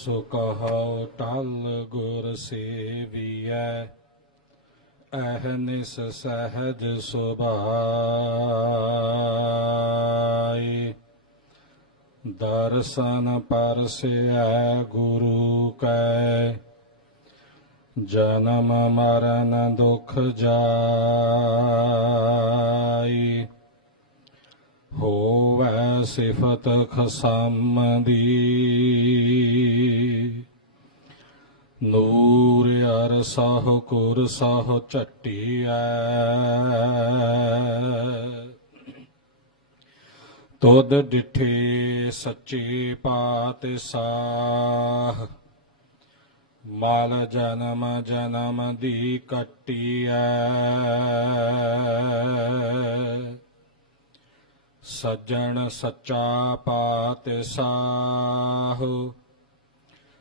ਸੋ ਕਹੋ ਟਲ ਗੁਰ ਸੇਵੀਐ ਅਹਨਿਸ ਸਹਜ ਸੁਭਾਈ ਦਰਸ਼ਨ ਪਰਸਿਐ ਗੁਰੂ ਕੈ, ਜਨਮ ਮਰਨ ਦੁਖ ਜਾਈ ਹੋਵੈ ਸਿਫਤ ਖਸਮ ਦੀ ਨੂਰ ਅਰ ਸਹ ਕੁਰ ਸਹ ਝਟਿਐ। ਤੁਧ ਡਿਠੇ ਸੱਚੇ ਪਾਤ ਸਾਹ ਮਾਲ ਜਨਮ ਜਨਮ ਦੀ ਕੱਟੀਐ। ਸੱਜਣ ਸੱਚਾ ਪਾਤ ਸਾਹੁ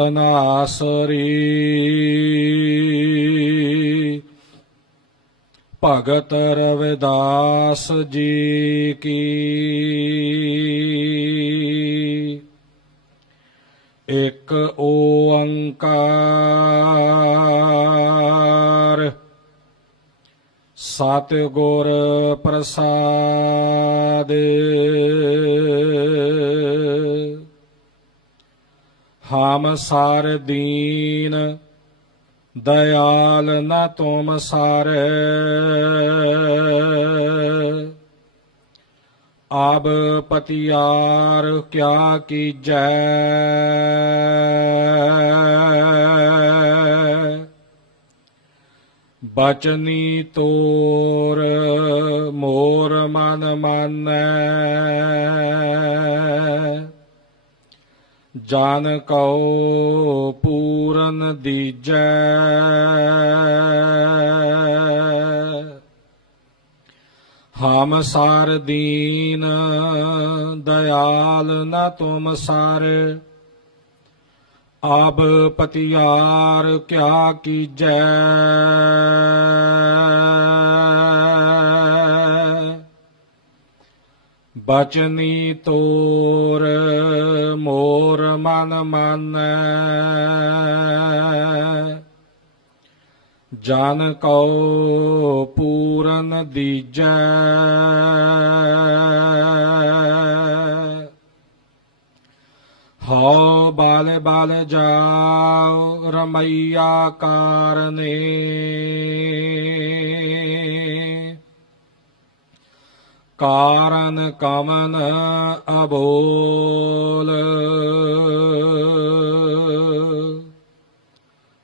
ਤਨਾਸਰੀ ਭਗਤ ਰਵਿਦਾਸ ਜੀ ਕੀ। ਇੱਕ ਓੰਕਾਰ। ਸਤ ਗੁਰ ਪ੍ਰਸਾਦ। ਹਮ ਸਾਰ ਦੀਨ, ਦਇਆਲ ਨਾ ਤੁਮ ਸਾਰ। ਆਬ ਪਤਿਆਰ ਕਿਆ ਕੀਜੈ? ਬਚਨੀ ਤੋਰ ਮੋਰ ਮਨ ਮਾਨੈ। ਜਨ ਕਉ ਪੂਰਨ ਦੀਜੈ। ਹਮ ਸਾਰ ਦੀਨ ਦਇਆਲ ਨ ਤੁਮ ਸਾਰ। ਆਬ ਪਤਿਆਰ ਕਿਆ ਕੀਜੈ। ਬਚਨੀ ਤੋਰ ਮੋਰ ਮਨ ਮਾਨੈ। ਜਨ ਕਉ ਪੂਰਨ ਦੀਜੈ। ਹਉ ਬਾਲ ਬਾਲ ਜਾਉ ਰਮਈਆ ਕਾਰਨੇ। ਕਾਰਨ ਕਮਨ ਅਬੋਲ।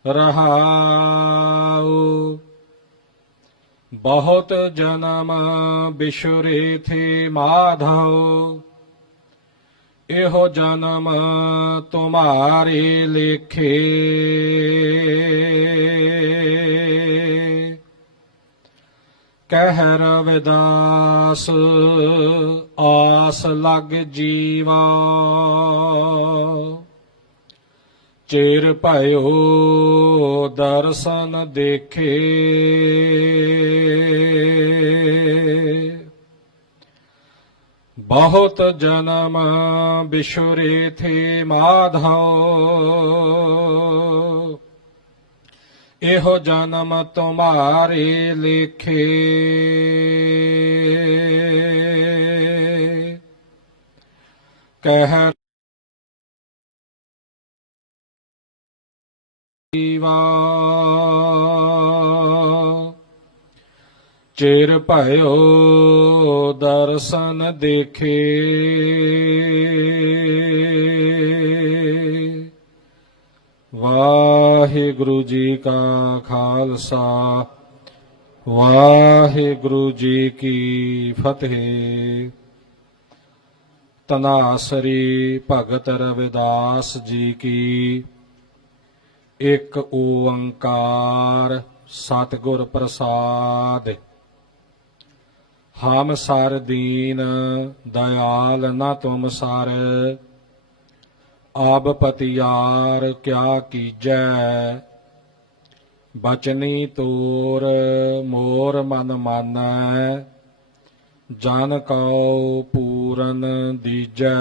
ਰਹਾਉ। ਬਹੁਤ ਜਨਮ ਬਿਸ਼ਰੇ ਥੇ ਮਾਧਵ। ਇਹੋ ਜਨਮ ਤੁਮਾਰੇ ਲੇਖੇ। ਕਹਿ ਰਵਿਦਾਸ ਆਸ ਲਗ ਜੀਵਾ। ਚਿਰ ਭਇਓ ਦਰਸ਼ਨ ਦੇਖੇ। ਬਹੁਤ ਜਨਮ ਬਿਸ਼ੁਰੇ ਥੇ ਮਾਧੋ। ਇਹੋ ਜਨਮ ਤੁਮਾਰੇ ਲੇਖੇ। ਕਹਿ ਜੀਵਾ ਚਿਰ ਭਇਓ ਦਰਸ਼ਨ ਦੇਖੇ। ਵਾਹਿਗੁਰੂ ਜੀ ਕਾ ਖਾਲਸਾ, ਵਾਹਿਗੁਰੂ ਜੀ ਕੀ ਫਤਿਹ। ਤਨਾਸਰੀ ਭਗਤ ਰਵਿਦਾਸ ਜੀ ਕੀ। ਇੱਕ ਓੰਕਾਰ ਸਤਿਗੁਰ ਪ੍ਰਸਾਦ। ਹਮ ਸਰ ਦੀਨ, ਦਇਆਲ ਨਾ ਤੁਮ ਸਰ। ਆਬ ਪਤਿਆਰ ਕਿਆ ਕੀਜੈ? ਬਚਨੀ ਤੋਰ ਮੋਰ ਮਨ ਮਾਨੈ ਜਨ ਕਉ ਪੂਰਨ ਦੀਜੈ।